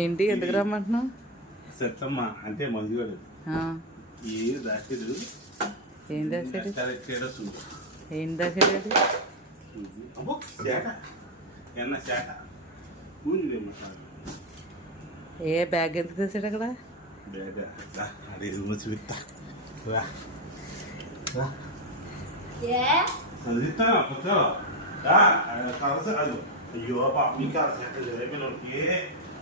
ఏంటి ఎందుకు రమ్మంటున్నావు సెట్లమ్మా అంటే మంది ఏం దాసాడు ఏం దాసాడు అది ఏ బ్యాగ్ ఎంత తీసాడు అక్కడ అయ్యో పాప ఇంకా చేయకపోతే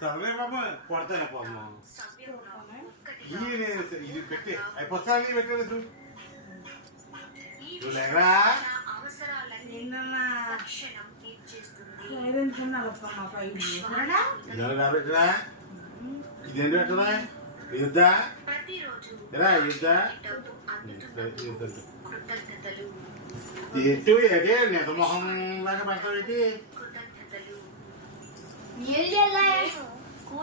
Salve mamă, poartă-l pe mamă. Bine, pete, ai postat lui pete de sus? tu le-ai rea? Nu, nu, nu. Ai rea în ce n-a lupta mă pe aici. Nu, nu, nu, nu. Ia tu e de, ne-a tu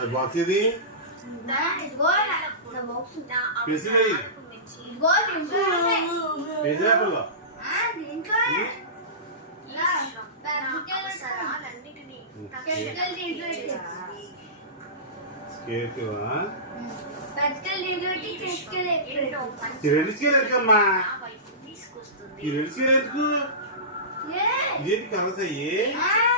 I bought it. That is what I have the box now. Is it? What is it? Is it? Is it? ये कर रहा है ये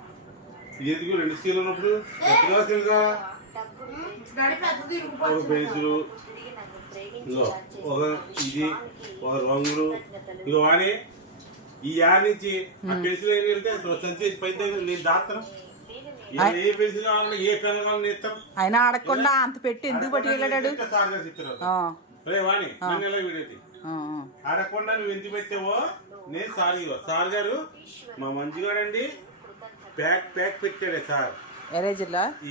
ఇదికి రెండు స్కీల్లో ఉన్నప్పుడు పెద్దగా ఒక ఇది ఒక రంగులు ఇగో వాణి ఈ యా నుంచి ఆ పెన్సిల్ అయిన వెళ్తే సంచి పైతే నేను దాత్ర ఆడకుండా నువ్వు ఎంత పెట్టావో నేను సార్ సార్ గారు మా మంచిగాడండి ప్యాక్ ప్యాక్ పెట్టాడు సార్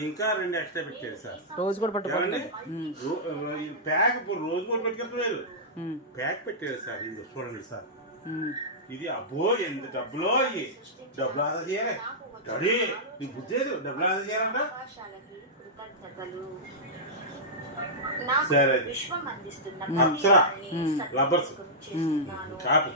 ఇంకా రెండు ఎక్స్ట్రా పెట్టాడు సార్ రోజు కూడా పెట్టండి ప్యాక్ ఇప్పుడు రోజు కూడా పెట్టుకెళ్తలేదు ప్యాక్ పెట్టాడు సార్ ఇది చూడండి సార్ ఇది అబ్బో ఎంత డబ్బులో అయ్యి డబ్బులు ఆదా చేయాలి డడీ నీకు బుద్ధి లేదు డబ్బులు ఆదా చేయాలంటా సరే అది లబర్స్ కాపీ